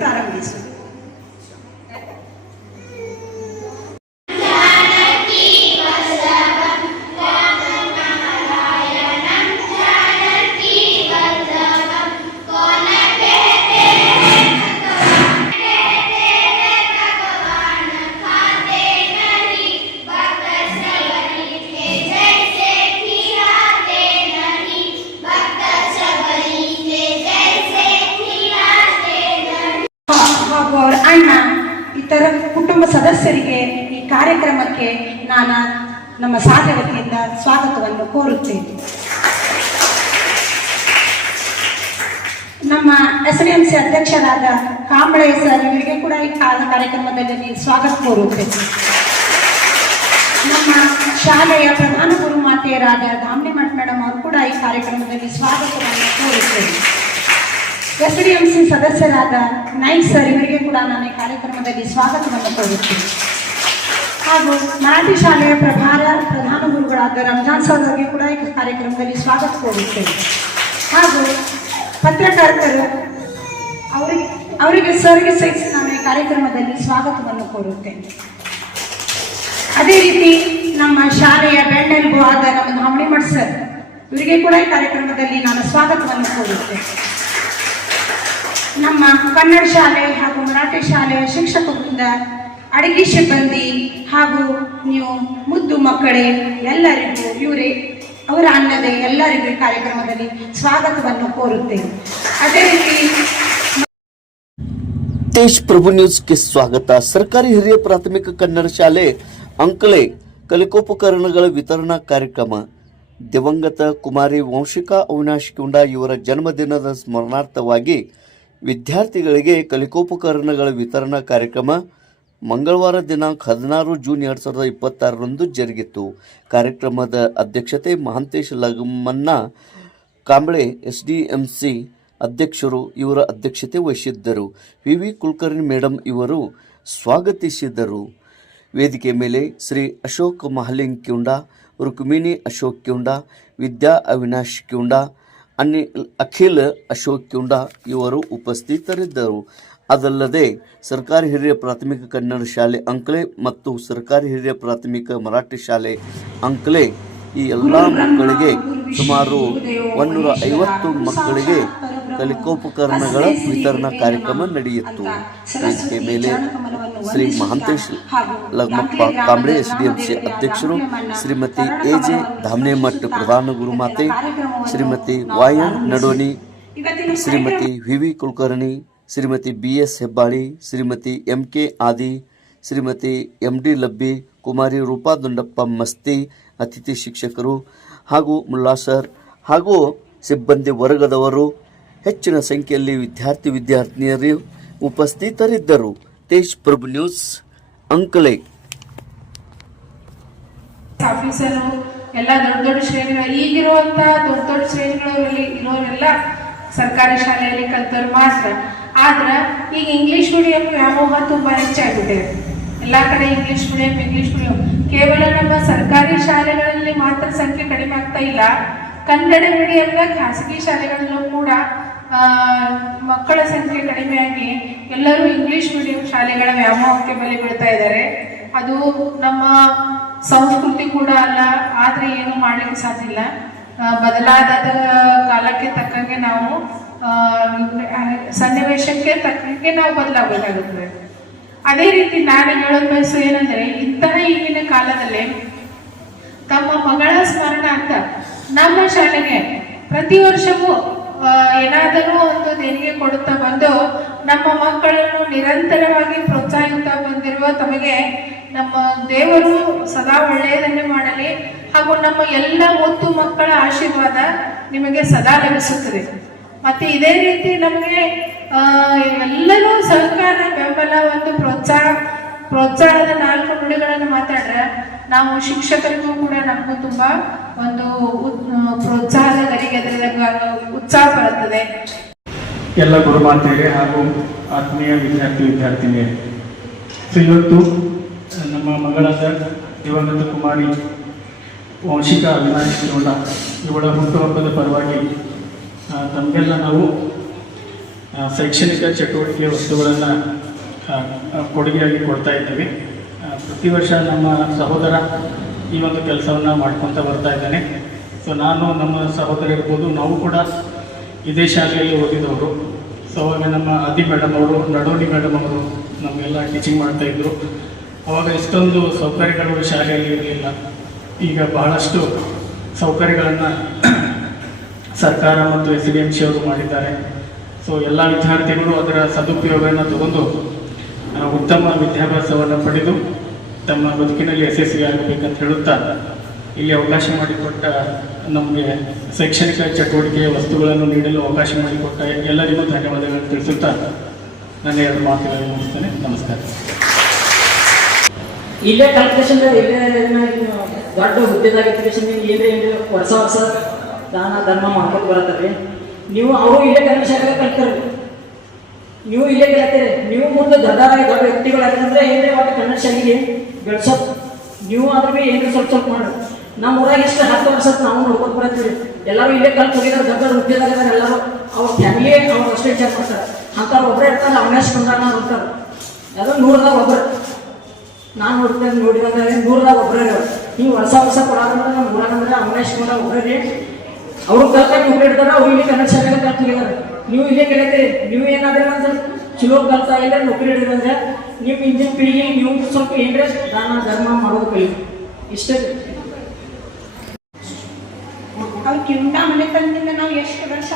ಪ್ರಾರಂಭಿಸುವುದು. ಅವರ ಅಣ್ಣ ಇತರ ಕುಟುಂಬ ಸದಸ್ಯರಿಗೆ ಈ ಕಾರ್ಯಕ್ರಮಕ್ಕೆ ನಾನು ನಮ್ಮ ಶಾಲೆ ವತಿಯಿಂದ ಸ್ವಾಗತವನ್ನು ಕೋರುತ್ತೇನೆ. ನಮ್ಮ SDMC ಅಧ್ಯಕ್ಷರಾದ ಕಾಂಬಳೆ ಸರ್ ಇವರಿಗೆ ಕೂಡ ಈ ಕಾರ್ಯಕ್ರಮದಲ್ಲಿ ಸ್ವಾಗತ ಕೋರುತ್ತೇನೆ. ನಮ್ಮ ಶಾಲೆಯ ಪ್ರಧಾನ ಗುರು ಮಾತೆಯರಾದ ಧಾಮಣಿಮಠ್ ಮೇಡಮ್ ಅವರು ಕೂಡ ಈ ಕಾರ್ಯಕ್ರಮದಲ್ಲಿ ಸ್ವಾಗತವನ್ನು ಕೋರುತ್ತೇನೆ. SDMC ಸದಸ್ಯರಾದ ನಾಯ್ಕ್ ಸರ್ ಇವರಿಗೆ ಕೂಡ ನಾನು ಈ ಕಾರ್ಯಕ್ರಮದಲ್ಲಿ ಸ್ವಾಗತವನ್ನು ಕೋರುತ್ತೇನೆ. ಹಾಗೂ ಮರಾಠಿ ಶಾಲೆಯ ಪ್ರಧಾನ ಗುರುಗಳಾದ ರಂಜಾನ್ ಸರ್ ಅವರಿಗೆ ಕೂಡ ಈ ಕಾರ್ಯಕ್ರಮದಲ್ಲಿ ಸ್ವಾಗತ ಕೋರುತ್ತೇನೆ. ಹಾಗೂ ಪತ್ರಕರ್ತರು ಅವರಿಗೆ ಸರ್ಗೆ ಸಹಿತ ನಾನು ಈ ಕಾರ್ಯಕ್ರಮದಲ್ಲಿ ಸ್ವಾಗತವನ್ನು ಕೋರುತ್ತೇನೆ. ಅದೇ ರೀತಿ ನಮ್ಮ ಶಾಲೆಯ ಬೆನ್ನೆಲುಬು ಆದ ನಮ್ಮ ಧಾಮಣಿಮಠ್ ಸರ್ ಇವರಿಗೆ ಕೂಡ ಈ ಕಾರ್ಯಕ್ರಮದಲ್ಲಿ ನಾನು ಸ್ವಾಗತವನ್ನು ಕೋರುತ್ತೇನೆ. ನಮ್ಮ ಕನ್ನಡ ಶಾಲೆ ಹಾಗೂ ಮರಾಠಿ ಶಾಲೆಯ ಶಿಕ್ಷಕರಿಂದ ಅಡಿಗೆ ಸಿಬ್ಬಂದಿ ಹಾಗೂ ನೀವು ಮುದ್ದು ಮಕ್ಕಳೇ ಎಲ್ಲರಿಗೂ ಇವರೇ ಅವರ ಅನ್ನದೇ ಎಲ್ಲರಿಗೂ ಕಾರ್ಯಕ್ರಮದಲ್ಲಿ ಸ್ವಾಗತವನ್ನು ಕೋರುತ್ತೇನೆ. ಅದೇ ರೀತಿ ತೇಜ್ ಪ್ರಭು ನ್ಯೂಸ್ಗೆ ಸ್ವಾಗತ. ಸರ್ಕಾರಿ ಹಿರಿಯ ಪ್ರಾಥಮಿಕ ಕನ್ನಡ ಶಾಲೆ ಅಂಕಲೆ ಕಲಿಕೋಪಕರಣಗಳ ವಿತರಣಾ ಕಾರ್ಯಕ್ರಮ. ದಿವಂಗತ ಕುಮಾರಿ ವಂಶಿಕಾ ಅವಿನಾಶ್ ಕುಂಡ ಇವರ ಜನ್ಮದಿನದ ಸ್ಮರಣಾರ್ಥವಾಗಿ ವಿದ್ಯಾರ್ಥಿಗಳಿಗೆ ಕಲಿಕೋಪಕರಣಗಳ ವಿತರಣಾ ಕಾರ್ಯಕ್ರಮ ಮಂಗಳವಾರ ದಿನಾಂಕ 16 ಜೂನ್ 2026ರಂದು ಜರುಗಿತು. ಕಾರ್ಯಕ್ರಮದ ಅಧ್ಯಕ್ಷತೆ ಮಹಾಂತೇಶ್ ಲಗಮನ್ನ ಕಾಂಬಳೆ SDMC ಅಧ್ಯಕ್ಷರು ಇವರ ಅಧ್ಯಕ್ಷತೆ ವಹಿಸಿದ್ದರು. ವಿ ಕುಲಕರ್ಣಿ ಮೇಡಮ್ ಇವರು ಸ್ವಾಗತಿಸಿದರು. ವೇದಿಕೆ ಮೇಲೆ ಶ್ರೀ ಅಶೋಕ್ ಮಹಲಿಂಗ್ ಕ್ಯೂಂಡ, ರುಕ್ಮಿಣಿ ಅಶೋಕ್ ಕ್ಯೂಂಡ, ವಿದ್ಯಾ ಅವಿನಾಶ್ ಕ್ಯೂಂಡ, ಅಖಿಲ್ ಅಶೋಕ್ ಕ್ಯೂಂಡ ಇವರು ಉಪಸ್ಥಿತರಿದ್ದರು. ಅದಲ್ಲದೆ ಸರ್ಕಾರಿ ಹಿರಿಯ ಪ್ರಾಥಮಿಕ ಕನ್ನಡ ಶಾಲೆ ಅಂಕಲೆ ಮತ್ತು ಸರ್ಕಾರಿ ಹಿರಿಯ ಪ್ರಾಥಮಿಕ ಮರಾಠಿ ಶಾಲೆ ಅಂಕಲೆ ಈ ಎಲ್ಲ ಮಕ್ಕಳಿಗೆ ಸುಮಾರು 150 ಮಕ್ಕಳಿಗೆ ಕಲಿಕೋಪಕರಣಗಳ ವಿತರಣಾ ಕಾರ್ಯಕ್ರಮ ನಡೆಯಿತು. ವೇದಿಕೆ ಮೇಲೆ ಶ್ರೀ ಮಹಾಂತೇಶ್ ಲಗ್ಮಪ್ಪ ಕಾಂಬಳೆ SDMC ಅಧ್ಯಕ್ಷರು, ಶ್ರೀಮತಿ AJ ಧಾಮಣಿಮಠ್ ಪ್ರಧಾನ ಗುರುಮಾತೆ, Shrimati YN Nadoni, Shrimati V Kulkarni, Shrimati BS Hebbali, Shrimati MK Adi, Shrimati MD ಲಬ್ಬಿ, ಕುಮಾರಿ ರೂಪಾ ದುಂಡಪ್ಪ ಮಸ್ತಿ, ಅತಿಥಿ ಶಿಕ್ಷಕರು ಹಾಗೂ ಮುಲ್ಲಾ ಸರ್ ಹಾಗೂ ಸಿಬ್ಬಂದಿ ವರ್ಗದವರು ಹೆಚ್ಚಿನ ಸಂಖ್ಯೆಯಲ್ಲಿ ವಿದ್ಯಾರ್ಥಿನಿಯರು ಉಪಸ್ಥಿತರಿದ್ದರು. ತೇಜ್ ಪ್ರಭು ನ್ಯೂಸ್ ಅಂಕಲೆ. ಆಫೀಸರು ಎಲ್ಲ ದೊಡ್ಡ ಶ್ರೇಣಿಗಳು ಈಗಿರುವಂತ ದೊಡ್ಡ ಶ್ರೇಣಿಗಳಲ್ಲಿ ಇರೋರೆಲ್ಲ ಸರ್ಕಾರಿ ಶಾಲೆಯಲ್ಲಿ ಕಲ್ತವ್ರು ಮಾತ್ರ. ಆದ್ರೆ ಈಗ ಇಂಗ್ಲಿಷ್ ಮೀಡಿಯಂ ವ್ಯಾಮೋಹ ತುಂಬಾ ಹೆಚ್ಚಾಗಿದೆ. ಎಲ್ಲಾ ಕಡೆ ಇಂಗ್ಲಿಷ್ ಮೀಡಿಯಂ ಕೇವಲ ನಮ್ಮ ಸರ್ಕಾರಿ ಶಾಲೆಗಳಲ್ಲಿ ಮಾತ್ರ ಸಂಖ್ಯೆ ಕಡಿಮೆ ಆಗ್ತಾ ಇಲ್ಲ. ಕನ್ನಡ ಮೀಡಿಯಂನ ಖಾಸಗಿ ಶಾಲೆಗಳಲ್ಲೂ ಕೂಡ ಮಕ್ಕಳ ಸಂಖ್ಯೆ ಕಡಿಮೆಯಾಗಿ ಎಲ್ಲರೂ ಇಂಗ್ಲಿಷ್ ಮೀಡಿಯಂ ಶಾಲೆಗಳ ವ್ಯಾಮೋಹಕ್ಕೆ ಬಲಿ ಬೀಳ್ತಾ ಇದ್ದಾರೆ. ಅದು ನಮ್ಮ ಸಂಸ್ಕೃತಿ ಕೂಡ ಅಲ್ಲ. ಆದ್ರೆ ಏನು ಮಾಡ್ಲಿಕ್ಕೆ ಸಾಧ್ಯ ಇಲ್ಲ. ಬದಲಾದ ಕಾಲಕ್ಕೆ ತಕ್ಕಂಗೆ ನಾವು ಸನ್ನಿವೇಶಕ್ಕೆ ತಕ್ಕಂಗೆ ನಾವು ಬದಲಾಗಬೇಕಾಗುತ್ತದೆ. ಅದೇ ರೀತಿ ನಾನು ಹೇಳೋದು ಬಯಸು ಏನಂದ್ರೆ, ಇಂತಹ ಈಗಿನ ಕಾಲದಲ್ಲಿ ತಮ್ಮ ಮಗಳ ಸ್ಮರಣಾರ್ಥ ನಮ್ಮ ಶಾಲೆಗೆ ಪ್ರತಿ ವರ್ಷವೂ ಏನಾದರೂ ಒಂದು ದೇಣಿಗೆ ಕೊಡುತ್ತಾ ಬಂದು ನಮ್ಮ ಮಕ್ಕಳನ್ನು ನಿರಂತರವಾಗಿ ಪ್ರೋತ್ಸಾಹಿಸುತ್ತಾ ಬಂದಿರುವ ತಮಗೆ ನಮ್ಮ ದೇವರು ಸದಾ ಒಳ್ಳೆಯದನ್ನೇ ಮಾಡಲಿ ಹಾಗೂ ನಮ್ಮ ಎಲ್ಲ ಮುದ್ದು ಮಕ್ಕಳ ಆಶೀರ್ವಾದ ನಿಮಗೆ ಸದಾ ಲಭಿಸುತ್ತದೆ. ಮತ್ತೆ ಇದೇ ರೀತಿ ನಮಗೆ ಎಲ್ಲರೂ ಸಹಕಾರ, ಬೆಂಬಲ, ಒಂದು ಪ್ರೋತ್ಸಾಹದ 4 ನುಡಿಗಳನ್ನು ಮಾತಾಡ್ರೆ ನಾವು ಶಿಕ್ಷಕರಿಗೂ ಕೂಡ ನಮಗೂ ತುಂಬಾ ಒಂದು ಪ್ರೋತ್ಸಾಹದ ಗರಿಗೆ ಉತ್ಸಾಹ ಬರುತ್ತದೆ. ಎಲ್ಲ ಗುರುಮಾತೆಯರೇ ಹಾಗೂ ಆತ್ಮೀಯ ವಿದ್ಯಾರ್ಥಿನಿಯರೇ, ಇವತ್ತು ನಮ್ಮ ಮಗಳಾದ ದಿವಂಗತ ಕುಮಾರಿ ವಂಶಿಕಾ ಅವಿನಾಶ್ ಗೌಡ ಇವಳ ಹುಟ್ಟುಹಬ್ಬದ ಪರವಾಗಿ ತಮಗೆಲ್ಲ ನಾವು ಶೈಕ್ಷಣಿಕ ಚಟುವಟಿಕೆ ವಸ್ತುಗಳನ್ನು ಕೊಡುಗೆಯಾಗಿ ಕೊಡ್ತಾ ಇದ್ದೀವಿ. ಪ್ರತಿ ವರ್ಷ ನಮ್ಮ ಸಹೋದರ ಈ ಒಂದು ಕೆಲಸವನ್ನು ಮಾಡ್ಕೊತ ಬರ್ತಾ ಇದ್ದಾನೆ. ಸೊ ನಾನು ನಮ್ಮ ಸಹೋದರ ಇರ್ಬೋದು, ನಾವು ಕೂಡ ಇದೇ ಶಾಲೆಯಲ್ಲಿ ಓದಿದವರು. ಸೊ ಅವಾಗ ನಮ್ಮ ಅದಿ ಮೇಡಮ್ ಅವರು, ನಡೋಡಿ ಮೇಡಮ್ ಅವರು ನಮಗೆಲ್ಲ ಟೀಚಿಂಗ್ ಮಾಡ್ತಾಯಿದ್ರು. ಅವಾಗ ಇಷ್ಟೊಂದು ಸೌಕರ್ಯಗಳು ಶಾಲೆಯಲ್ಲಿ ಇರಲಿಲ್ಲ. ಈಗ ಬಹಳಷ್ಟು ಸೌಕರ್ಯಗಳನ್ನು ಸರ್ಕಾರ ಮತ್ತು SDMC ಅವರು ಮಾಡಿದ್ದಾರೆ. ಸೊ ಎಲ್ಲ ವಿದ್ಯಾರ್ಥಿಗಳು ಅದರ ಸದುಪಯೋಗವನ್ನು ತಗೊಂಡು ಉತ್ತಮ ವಿದ್ಯಾಭ್ಯಾಸವನ್ನು ಪಡೆದು ತಮ್ಮ ಬದುಕಿನಲ್ಲಿ ಯಶಸ್ವಿಯಾಗಬೇಕಂತ ಹೇಳುತ್ತಾ ಇಲ್ಲಿ ಅವಕಾಶ ಮಾಡಿಕೊಟ್ಟ ನಮಗೆ ಶೈಕ್ಷಣಿಕ ಚಟುವಟಿಕೆಯ ವಸ್ತುಗಳನ್ನು ನೀಡಲು ಅವಕಾಶ ಮಾಡಿಕೊಟ್ಟ ಎಲ್ಲರಿಗೂ ಧನ್ಯವಾದಗಳನ್ನು ತಿಳಿಸುತ್ತಾ ನನ್ನ 2 ಮಾತುಗಳನ್ನು ಮುಗಿಸ್ತೇನೆ. ನಮಸ್ಕಾರ. ಇಲ್ಲೇ ಕಲ್ಕೇಶನ್ ಇಲ್ಲೇ ದೊಡ್ಡ ಹುದ್ದೆದಾಗ ಏನ್ರಿ ವರ್ಷ ದಾನ ಧರ್ಮ ಮಾಡ್ಕೊಂಡು ಬರತ್ತಾರೆ. ನೀವು ಅವರು ಇಲ್ಲೇ ಕನ್ನಡ ಶಾಲೆಗೆ ಕಲ್ತಾರೆ, ನೀವು ಇಲ್ಲೇ ಕಲಿತೀರಿ. ನೀವು ಮುಂದೆ ದೊಡ್ಡ ವ್ಯಕ್ತಿಗಳಾಗಂದ್ರೆ ಏನ್ರಿ ಒಟ್ಟು ಕನ್ನಡ ಶಾಲೆಗೆ ಬೆಳ್ಸೋದು. ನೀವು ಆದ್ರೆ ಭೀ ಏನ್ರಿ ಸ್ವಲ್ಪ ಮಾಡಿ. ನಮ್ಮ ಊರಾಗ ಇಷ್ಟು 10 ವರ್ಷ ನಾವು ನೋಡ್ಕೊಂಡು ಬರತ್ತೀವಿ. ಎಲ್ಲರೂ ಇಲ್ಲೇ ಕಲ್ತು ಹೋಗಿದ್ದಾರೆ, ದೊಡ್ಡ ಹುದ್ದೆದಾಗ ಎಲ್ಲರೂ ಅವ್ರ ಫ್ಯಾಮಿಲಿ ಅವ್ರು ಅಷ್ಟೇ ವಿಚಾರ ಮಾಡ್ತಾರೆ. ಅಂಥವ್ರು ಒಬ್ಬರೇ ಇರ್ತಾರೆ, ಅವಿನಾಶ್ ಕುಂದ್ರಣ್ಣ ಇರ್ತಾರೆ. ಅದು 100ದಾಗ ಒಬ್ಬರು ನಾನು ನೋಡಿದಂದ್ರೆ 100ದಾಗ ಒಬ್ಬರೇ. ನೀವು ವರ್ಷ ಕೊಡೋದಂದ್ರೆ ನಮ್ಮ ಊರಾಗಂದ್ರೆ ಅವಿನಾಶ್ ಕುಂದ್ರ ಒಬ್ಬರೇ. ಅವರು ಕಲ್ತಾಗ ಒಬ್ಬರು ಇರ್ತಾರೆ, ಅವ್ರು ಇಲ್ಲಿ ಕನ್ನಡ ಶಾಲೆಗೆ ಕಲ್ತು ಹೋಗಿದ್ದಾರೆ. ನೀವು ಇಲ್ಲೇ ಕಲಿತೀರಿ. ನೀವು ಏನಾದ್ರೆ ಅಂದ್ರೆ ಚಲೋ ಕಲ್ತಾ ಇಲ್ಲ ನೌಕರಿ ಹಿಡಿದಂದ್ರೆ ನಿಮ್ಮ ಇಂಜಿನ್ ಪೀಳಿಗೆ ನೀವು ಸ್ವಲ್ಪ ಏನ್ರೆ ದಾನ ಧರ್ಮ ಮಾಡೋದು ಕಲಿ ಇಷ್ಟೇ. ಅವ್ರ ಕಿಂತ ಮನೆತನದಿಂದ ನಾವು ಎಷ್ಟು ವರ್ಷ